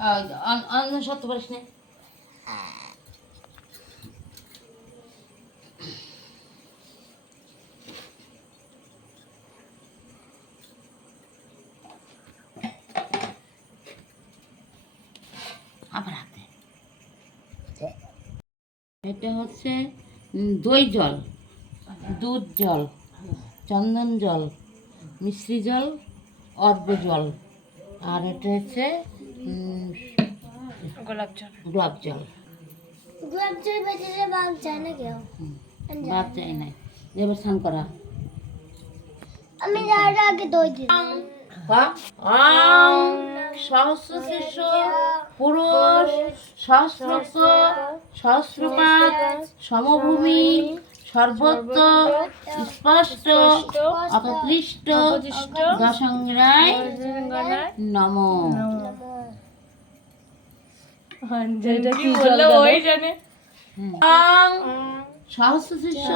অন্য সত্য পারিস না। আবার হাতে এটা হচ্ছে দই জল, দুধ জল, চন্দন জল, মিশ্রি জল, অর্ঘ জল, আর এটা হচ্ছে গোলাপ জল। গোলাপ জল বেঁচে বাদ চায় না কেউ, বাদ চাই না। এবার স্নান করা। আমি আগে দই দিই। সহস্র শিষ্য পুরুষ, সহস্রক, সহস্রপাত, সমভূমি, সর্বত্র, স্পষ্ট, অপদৃষ্ট, দশংগ্রায় নমো। সহস্র শিষ্য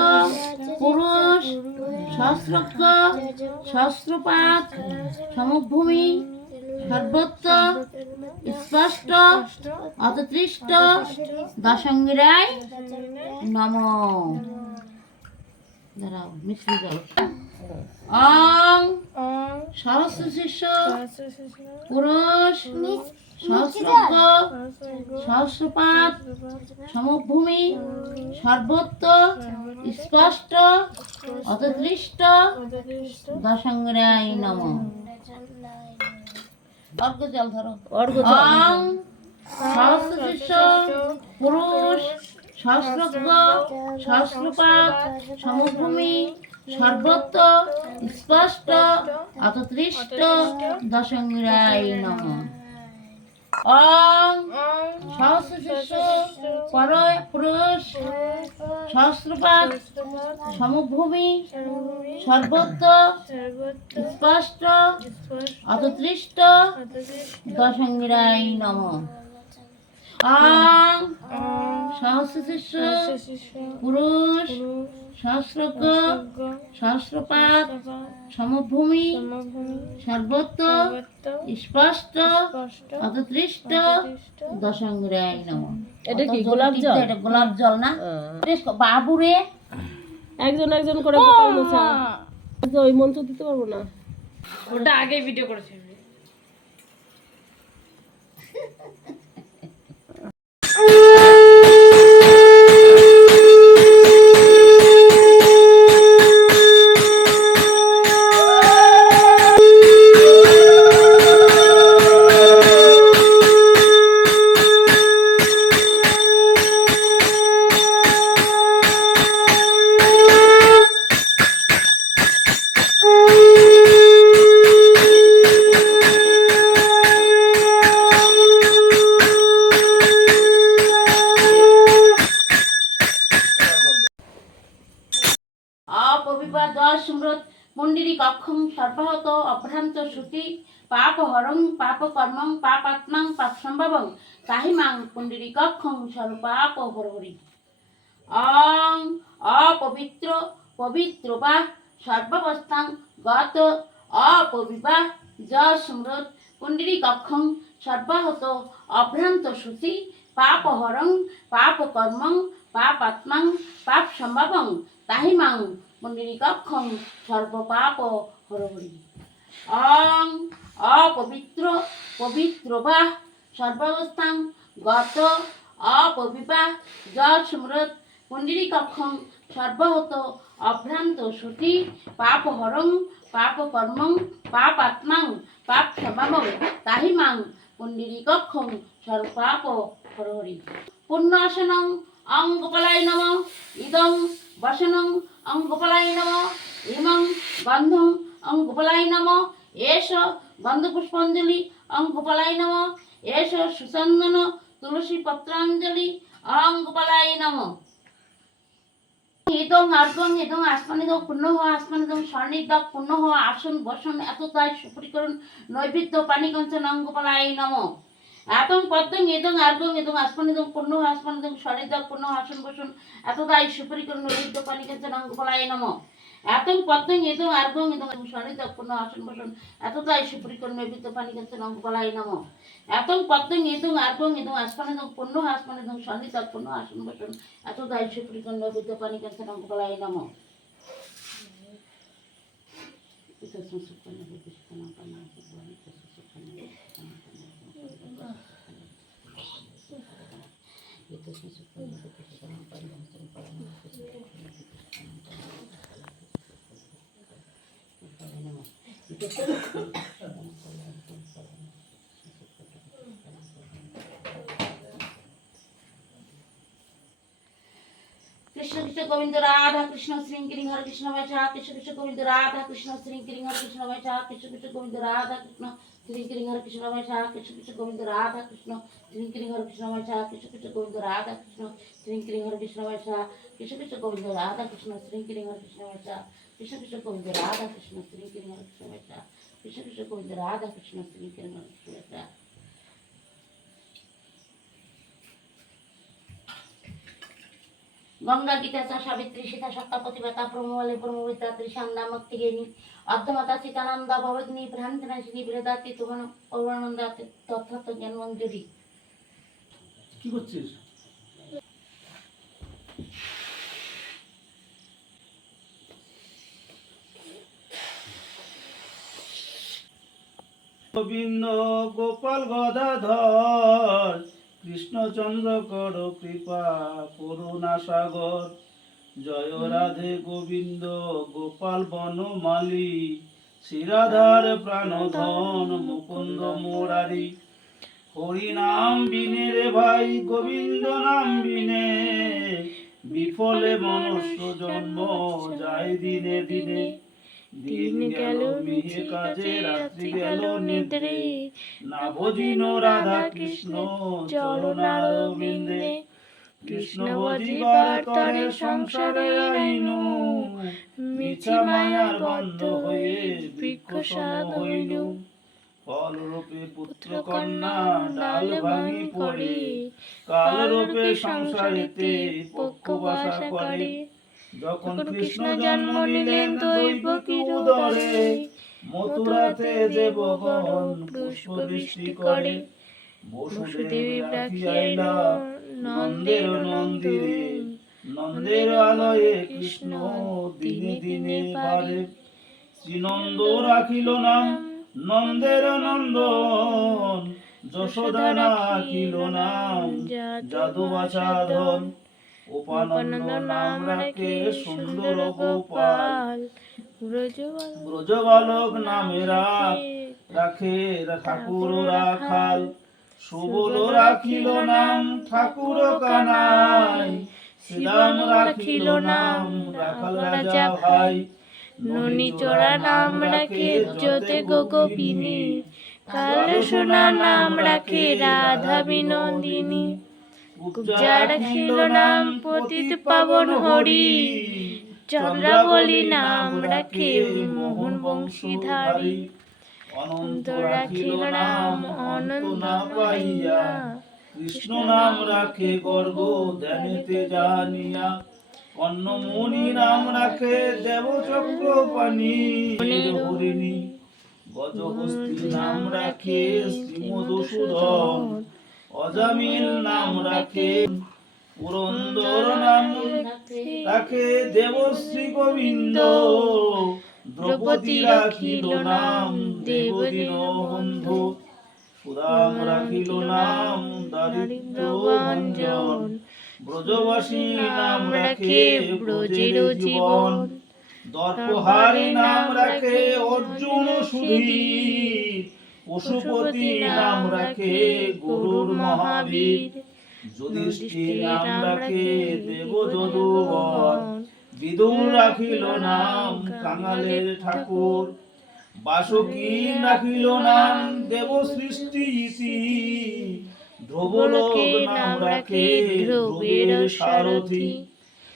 পুরুষ, সহস্রক, সহস্রপাত, সমভূমি, সর্বত্র, স্পষ্ট, অতৃষ্ট, দশঙ্গিরায় নমো। দাঁড়াও, মিশ্রি জল। সহস্র শিষ্য পুরুষ, সহস্রক, সহস্রপাত, সমভূমি, সর্বত্র, স্পষ্ট, অতদৃষ্ট, দশঙ্গিরায় নমো। অর্ঘ জল ধরো। সহস্র শিষ্য পুরুষ, সহস্রক, সহস্রপাত, সমভূমি, সর্বত্র, স্পষ্ট, অতদৃষ্ট, দশঙ্গিরায় নমো। সহস্র শিষ্য পুরুষ, সহস্রপাত, সমভূমি, সর্বত্র, স্পষ্ট, অতদৃষ্ট, দশঙ্গিরায় নমো। সহস্র শিষ্য পুরুষ, সহস্রক, সহস্রপাত, সমভূমি, সর্বত্র, স্পষ্ট, অতদৃষ্ট, দশঙ্গিরায় নমো। এটা কি গোলাপ জল? এটা গোলাপ জল না? বাবুরে একজন একজন করে ওই মন্ত্র দিতে পারবো না, ওটা আগেই ভিডিও করেছি। পুণ্ডিরী কক্ষং সর্বাহত অভ্রান্ত শ্রুতি পাপ হরং পাপ কর্মং পাপাত্মাং পাপ সম্ভবং তাহিমাং পুণ্ডিরী কক্ষং সর্বপাপ হরহরি। অপবিত্র পবিত্র বা সর্বাবস্থাং গত অপবিবা যস্মৃত পুণ্ডিরী কক্ষং সর্বাহত অভ্রান্ত শ্রুতি পাপ হরং পাপ কর্মং পাপাত্মাং পাপ সম্ভবং তাহিমাং পুণ্ডিরী কক্ষং সর্বপাপ হরহরি। অপবিত্র পবিত্র বা সর্বাবস্থাং গত অপবিবা যস্মৃত পুণ্ডিরী কক্ষং সর্বহত অভ্রান্ত শ্রুতি পাপ হরং পাপ কর্মং পাপাত্মাং পাপ সম্ভবং তাহিমাং পুণ্ডিরী কক্ষং সর্বপাপ হরহরি। পুণ্যাসনং অঙ্গপালায় নমঃ ইদং বসনং অঙ্গপালায় নমঃ ইমং গন্ধং অঙ্গপালায় নমঃ এষ গন্ধপুষ্পাঞ্জলি অঙ্গপালায় নমঃ এষ সুচন্দন তুলসী পত্রাঞ্জলি অঙ্গপালায় নমঃ। ইদং আর্গং ইদং আসমানিদং পুণ্যঃ আসমানিদং স্বর্ণিদং পুণ্যঃ আসন বসন এতদায় সুপরিকরণ নৈবেদ্য পানিকঞ্চন অঙ্গপালায় নমঃ। এতং পদ্মং ইদং আর্গং ইদং আসমানিদং পুণ্যঃ আসমানিদং স্বর্ণিদং পুণ্যঃ আসন বসন এতদায় সুপরিকরণ নৈবেদ্য পানিকঞ্চন অঙ্গপালায় নমঃ। এতং পদ্মং এদং আর্গং এদং স্বর্ণিতং পূর্ণ আসন বসন এতটাই সুপরিকর নৈবিত্য পানি কাঞ্চন অঙ্গপালায় নমঃ এতং পদ্মং এদং আর্গং এদং আসমানেদং পূর্ণ আসমানেদং স্বর্ণিতং পূর্ণ আসন বসন এতটাই সুপরিকর নৈবিত্য পানি কাঞ্চন অঙ্গপালায় নমঃ কৃষ্ণ কৃষ্ণ গোবিন্দ রাধা কৃষ্ণ শ্রীঙ্কিরিং হরে কৃষ্ণ বৈশা কৃষ্ণ কৃষ্ণ গোবিন্দ রাধা কৃষ্ণ শ্রীঙ্কিরিং হরে কৃষ্ণ বৈশা কৃষ্ণ কৃষ্ণ গোবিন্দ রাধা কৃষ্ণ শ্রীঙ্কিরিং হরে কৃষ্ণ বৈশা কৃষ্ণ কৃষ্ণ গোবিন্দ রাধা কৃষ্ণ শ্রীঙ্কিরিং হরে কৃষ্ণ বৈশা কৃষ্ণ কৃষ্ণ গোবিন্দ রাধা কৃষ্ণ শ্রীঙ্কিরিং হরে কৃষ্ণ বৈশা কৃষ্ণ কৃষ্ণ গোবিন্দ রাধা কৃষ্ণ শ্রীঙ্কিরিং হরে কৃষ্ণ বৈশা কৃষ্ণ কৃষ্ণ গোবিন্দ রাধা কৃষ্ণ শ্রীঙ্কিরিং হরে কৃষ্ণ বৈশা কৃষ্ণ কৃষ্ণ গোবিন্দ রাধা কৃষ্ণ শ্রীঙ্কিরিং হরে কৃষ্ণ বৈশা। গঙ্গা গীতা চা সাবিত্রী সীতা সত্তা প্রতিভাতা প্রমোলে প্রমোবিতা ত্রিশান্দা মুক্তিগেনী অর্ধমাতা সীতানন্দা ভবগ্নি ভ্রান্তিনাশিনী বৃদাতি তুমন পৌরানন্দা তথ্য জ্ঞানমঞ্জুরি। কি করছিস? গোবিন্দ গোপাল গদাধর কৃষ্ণচন্দ্র কর কৃপা করুণা সাগর জয় রাধে গোবিন্দ গোপাল বনমালী শ্রীরাধার প্রাণধন মুকুন্দ মুরারি হরি নাম বিনে রে ভাই গোবিন্দ নাম বিনে বিফলে মনুষ্য জন্ম যায় দিনে দিনে দিন গেল মিহে কাজে রাত্রি গেল নিদ্রে না ভজিন রাধা কৃষ্ণ চরণারবিন্দে কৃষ্ণ ভজিবার তরে সংসারে আইনু মিছা মায়ার বন্ধ হয়ে বৃক্ষসাদ হইনু ফল রূপে পুত্র কন্যা ডাল ভাঙি পড়ে কাল রূপে সংসারেতে পক্ষ বাসা করে যখন কৃষ্ণ জন্ম নিলেন দৈবকীর উদরে মথুরাতে দেবগণ পুষ্প বৃষ্টি করে বসুদেব রাখিয়াইলা নন্দের নন্দিরে নন্দের আলয়ে কৃষ্ণ দিনে দিনে বাড়ে শ্রীনন্দ রাখিল নাম নন্দের নন্দন যশোদা রাখিল নাম যাদু বাছাধন উপানন্দ নাম রাখে সুন্দর গোপাল ব্রজ বালক নামে রাখে ঠাকুর রাখাল সুবল রাখিল নাম ঠাকুর কানাই শ্রীরাম রাখিল নাম রাখাল রাজা ভাই ননি চোরা নাম রাখে জ্যোতে গোপিনী কাল সোনা নাম রাখে রাধা বিনোদিনী গুপ্জা রাখিল নাম পতিত পাবন হরি চন্দ্রাবলী নাম রাখে মোহন বংশীধারী অনন্ত রাখিল নাম অনন্ত পাইয়া কৃষ্ণ নাম রাখে গর্গ ধ্যানেতে জানিয়া অন্নমণি নাম রাখে দেব চক্রপাণি হরিণী গজহস্তি নাম রাখে শ্রী মধুসূদন অজামিল নাম রাখে পুরন্দর নাম রাখে দেবশ্রী গোবিন্দ দ্রৌপদী রাখিল নাম দেবদীন বন্ধু সুদাম রাখিল নাম দারিদ্র ভঞ্জন ব্রজবাসী নাম রাখে ব্রজের জীবন দর্পহারি নাম রাখে অর্জুন সুধীর পশুপতি নাম রাখে গরুর মহাবীর যুধিষ্ঠির নাম রাখে দেব যদুবর বিদুর রাখিল নাম কাঙালের ঠাকুর বাসুকী রাখিল নাম দেব সৃষ্টি ইতি ধ্রুবলোক নাম রাখে ধ্রুবের সারথি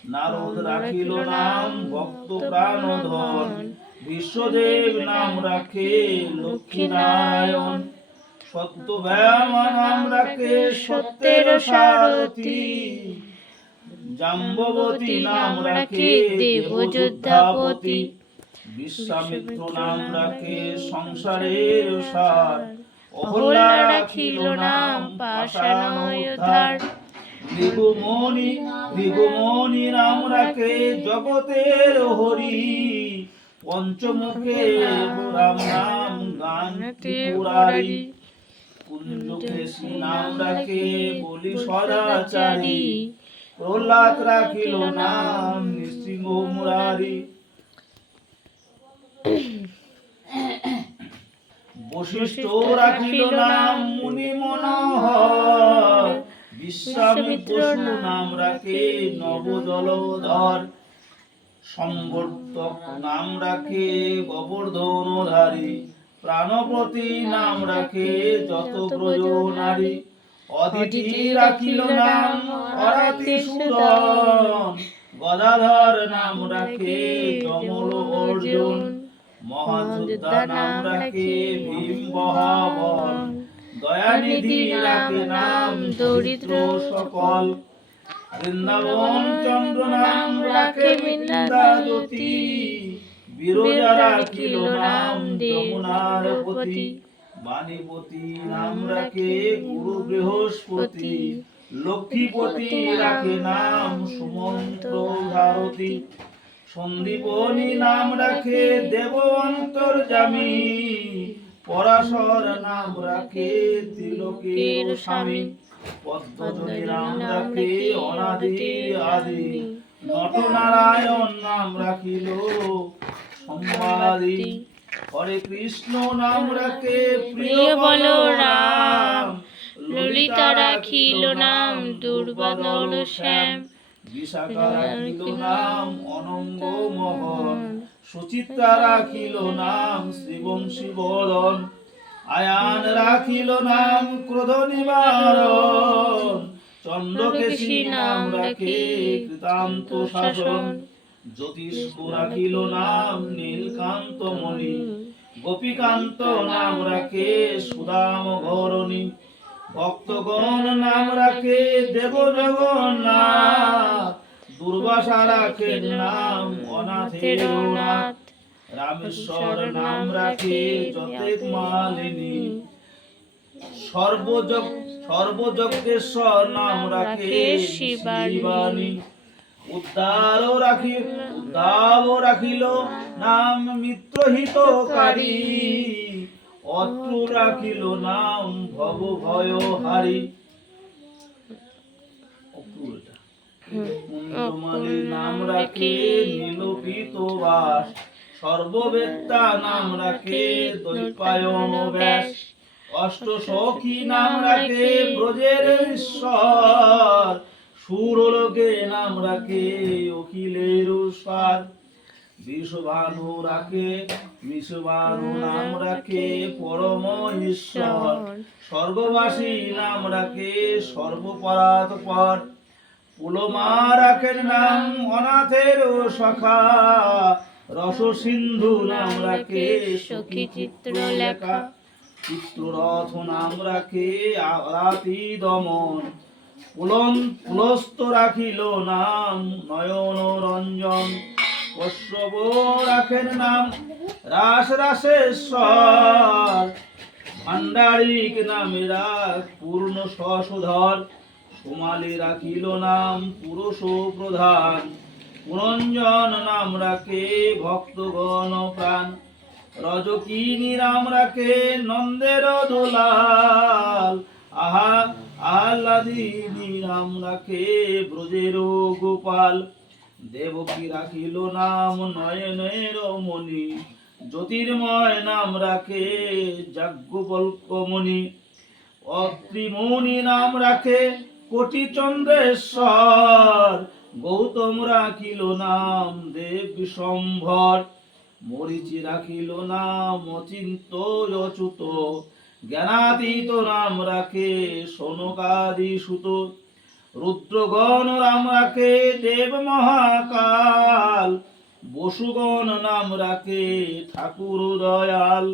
নারদ রাখিল নাম ভক্ত প্রাণধন বিশ্বদেব নাম রাখে লক্ষ্মীনারায়ণ সত্যভামা নাম রাখে সত্যের সারথি জাম্ববতী নাম রাখে দেবযোদ্ধাপতি, বিশ্বামিত্র নাম রাখে সংসারের সার, অহল্যা রাখিল নাম পাষাণ উদ্ধার, ভৃগুমণি নাম রাখে জগতের হরি, পঞ্চমুখে রাম নাম গান ত্রিপুরারি, কুঞ্জকেশী নাম রাখে বলি সদাচারী, প্রহ্লাদ রাখিল নাম নৃসিংহ মুরারি, বশিষ্ঠ রাখিল নাম মুনি মনোহর, বিশ্বামিত্র নাম রাখে নবজলধর, সম্বর্ধক নাম রাখে গোবর্ধনধারী, প্রাণপতি নাম রাখে যত ব্রজ নারী, অদিতি রাখিল নাম অরাতি সুদন, গদাধর নাম রাখে কমল অর্জুন, মহাযোদ্ধা নাম রাখে ভীম বহাবন, দয়ানিধি রাখে নাম দরিদ্র সকল, বৃন্দাবন চন্দ্র নাম রাখে বৃন্দাবতী, বিরজা রাখিল নাম যমুনার পতি, বাণীপতি নাম রাখে গুরু বৃহস্পতি, লক্ষ্মীপতি রাখে নাম সুমন্ত ভারতী, সন্দীপনী নাম রাখে দেব অন্তর্যামী, পরাশর নাম রাখে ত্রিলোকের স্বামী, পদ্মজনী নাম রাখে অনাদি আদি, নটনারায়ণ নাম রাখিল সম্বাদী, হরে কৃষ্ণ নাম রাখে প্রিয় বলরাম, ললিতা রাখিল নাম দুর্বাদল শ্যাম, বিশাখা রাখিল নাম অনঙ্গ মোহন, সুচিত্রা রাখিল নাম শ্রীবংশী বদন, আয়ান রাখিল নাম ক্রোধ নিবারণ, চন্দ্রকেশী নাম রাখে কৃতান্ত শাসন, জ্যোতিষ্ক রাখিল নাম নীলকান্ত মণি, গোপীকান্ত নাম রাখে সুদাম ঘরণী, ভক্তগণ নাম রাখে দেব জগন্নাথ, দুর্বাসা রাখেন নাম অনাথের নাথ, রামেশ্বর নাম রাখে যতেক মালিনী, সর্বযজ্ঞেশ্বর নাম রাখে শিবানী, উদ্ধার রাখিল নাম মিত্রহিতকারী, অত্রু রাখিল নাম ভব ভয়হারী, কুন্দমালী নাম রাখে নীলপিত বাস, সর্ববেত্তা নাম রাখে দৈপায়ন ব্যাস, অষ্ট সখী নাম রাখে ব্রজের ঈশ্বর, সুরলোকে নাম রাখে অখিলের সার, বিষভানু নাম রাখে পরম ঈশ্বর, স্বর্গবাসী নাম রাখে সর্বপরাৎপর, পুলমা রাখেন নাম অনাথের সখা, রস সিন্ধু নাম রাখে সখী চিত্রলেখা, চিত্ররথ নাম রাখে আরাতি দমন, পুলস্ত রাখিল নাম নয়ন রঞ্জন, কশ্যপ রাখেন নাম রাসেশ্বর, ভান্ডারিক নামে রাখ পূর্ণ শশধর, সোমালি রাখিল নাম পুরুষ প্রধান, পুরঞ্জন নাম রাখে ভক্তগণ প্রাণ, রজকিনী নাম রাখে নন্দের দোলাল, আহ্লাদিনী নাম রাখে ব্রজের গোপাল, দেবকী রাখিল নাম নয়নের মণি, জ্যোতির্ময় নাম রাখে যাজ্ঞবল্ক্যমণি, অত্রিমুনি নাম রাখে কোটি চন্দ্রেশ্বর, গৌতম রাখিল নাম দেব বিশ্বম্ভর, মরিচি রাখিল নাম অচিন্ত অচ্যুত, জ্ঞানাতীত নাম রাখে সনকাদি সুত, রুদ্রগণ নাম রাখে দেব মহাকাল, বসুগণ নাম রাখে ঠাকুর দয়াল।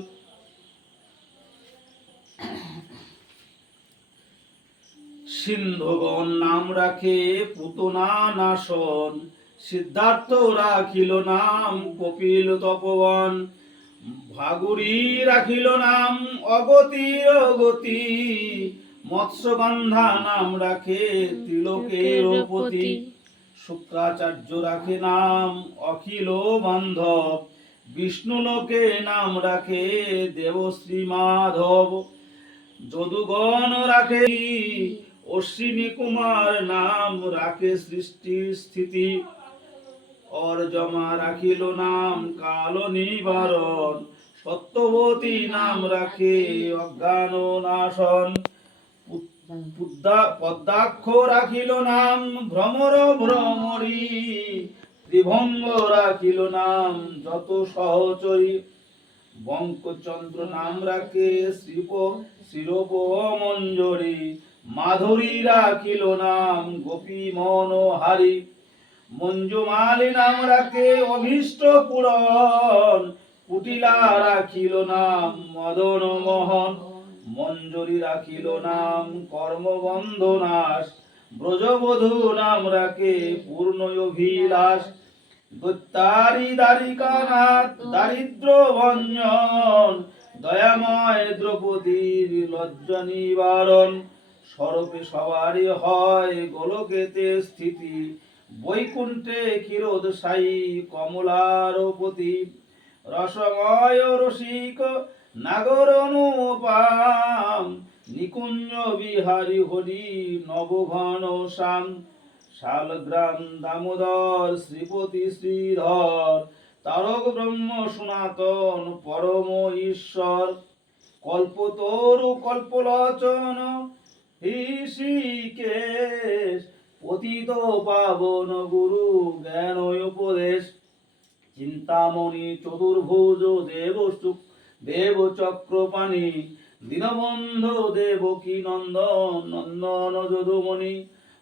সিন্ধুগণ নাম রাখে পুতনা নাশন, সিদ্ধার্থ রাখিল নাম কপিল তপবন, ভাগুরি রাখিল নাম অগতির গতি, মৎস্যগন্ধা নাম রাখে ত্রিলোকের পতি, শুক্রাচার্য রাখে নাম অখিল বান্ধব, বিষ্ণুলোকে নাম রাখে দেবশ্রী মাধব, যদুগণ রাখে অশ্বিনী কুমার নাম রাখে সৃষ্টি স্থিতি, অর্জমা রাখিল নাম কাল নিবারণ, সত্যবতী নাম রাখে অজ্ঞান নাশন, পদ্মাক্ষ রাখিল নাম ভ্রমর ভ্রমরী, ত্রিভঙ্গ রাখিল নাম যত সহচরী, বঙ্কচন্দ্র নাম রাখে শিরোপ মঞ্জরি, মাধুরী রাখিল নাম গোপী মনোহারী, মঞ্জুমালী নাম রাখে অভীষ্ট পূরণ, কুটিলা রাখিল নাম মদন মোহন, মঞ্জরি রাখিল নাম কর্মবন্ধ নাশ, ব্রজবধূ নাম রাখে পূর্ণ অভিলাষ, দৈত্যারি দ্বারিকানাথ দারিদ্র ভঞ্জন, দয়াময় দ্রৌপদীর লজ্জা নিবারণ, স্বরূপে সবারই হয় গোলকেতে স্থিতি, বৈকুণ্ঠে ক্ষীরোদশায়ী কমলার পতি, রসময় রসিক নাগর অনুপাম, নিকুঞ্জ বিহারী হরি নবঘন শ্যাম, শালগ্রাম দামোদর শ্রীপতি শ্রীধর, তারক ব্রহ্ম সনাতন পরম ঈশ্বর, কল্পতরু কল্পলোচন ঋষিকেশ, পতিত পাবন গুরু জ্ঞান উপদেশ, চিন্তামণি চতুর্ভুজ দেব চক্রপাণি, দীনবন্ধু দেবকী নন্দন নন্দন যদুমণি,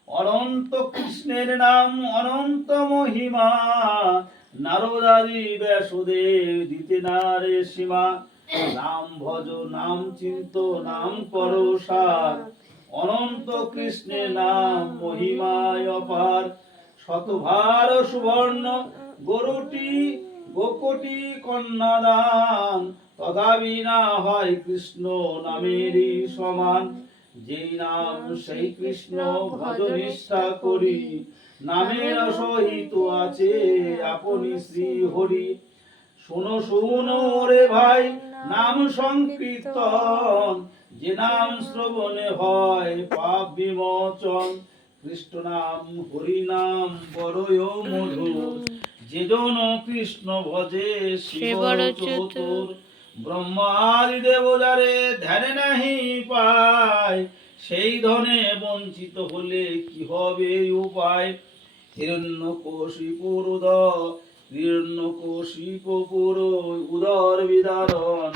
অনন্ত কৃষ্ণের নাম অনন্ত মহিমা, নারদাদি ব্যাসদেব দিতে নারে সীমা, নাম ভজ নাম চিন্ত নাম করো সার, অনন্ত কৃষ্ণের নাম মহিমায় অপার, শতভার সুবর্ণ গরুটি গোকটি কন্যাদান, তথাপি না হয় কৃষ্ণ নামেরই সমান, যেই নাম সেই কৃষ্ণ ভজ নিষ্ঠা করি, নামের সহিত আছে আপনি শ্রী হরি, শোনো শোনো রে ভাই নাম সংকীর্তন, যে নাম শ্রবণে হয় পাপ বিমোচন, কৃষ্ণ নাম হরি নাম বড়ই মধুর, যে জন কৃষ্ণ ভজে শিব চতুর, ব্রহ্মাদি দেব যারে ধ্যানে নাহি পায়, সেই ধনে বঞ্চিত হলে কি হবে উপায়, হিরণ্যকশিপুর হিরণ্যকশিপুর উদর বিদারণ,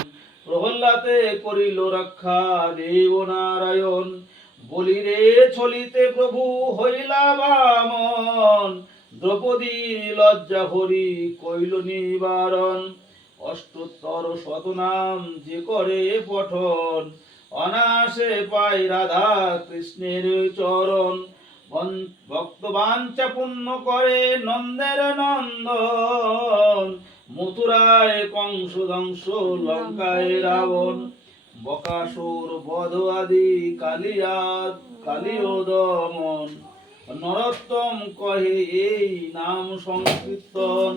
প্রহ্লাদে করিল রক্ষা দেব নারায়ণ, বলিরে ছলিতে প্রভু হইলা বামন, দ্রৌপদী লজ্জা হরি কইল নিবারণ, অষ্টোত্তর শতনাম যে করে পঠন, অনাসে পাই রাধা কৃষ্ণের চরণ, ভক্ত বাঞ্ছা পূর্ণ করে নন্দের নন্দন, মথুরায় কংস ধ্বংস লঙ্কায় রাবণ, বকাসুর বধ আদি কালিয় দমন, নরোত্তম কহে এই নাম সংকীর্তন।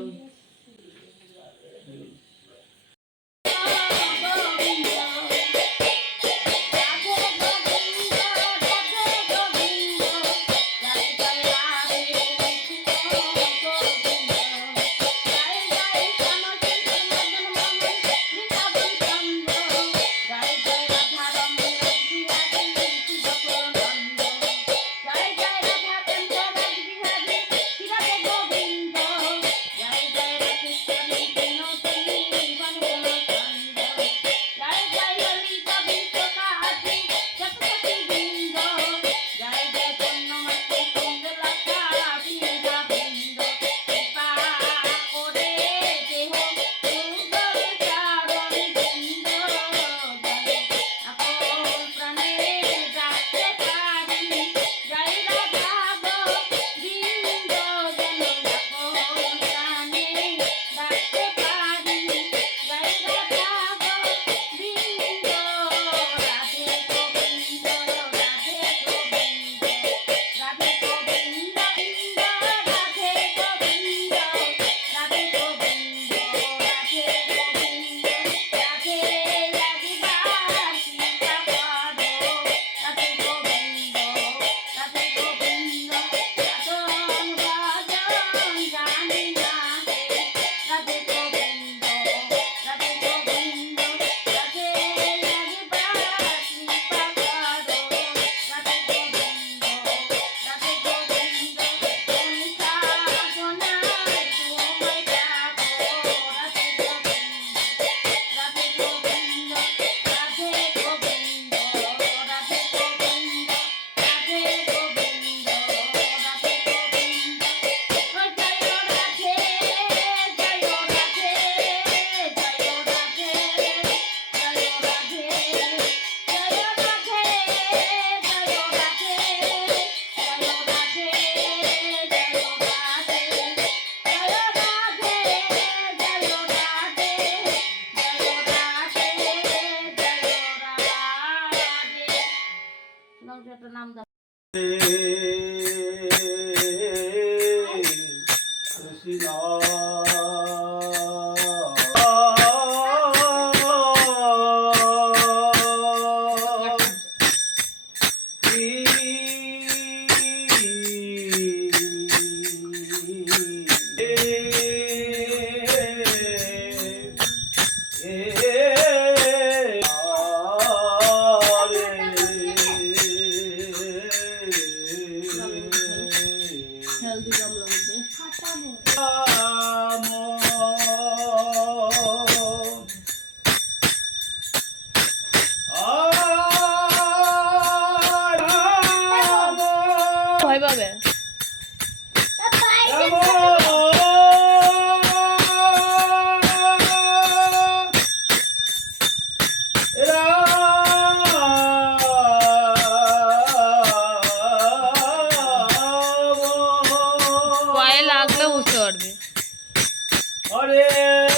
জয় জয় রে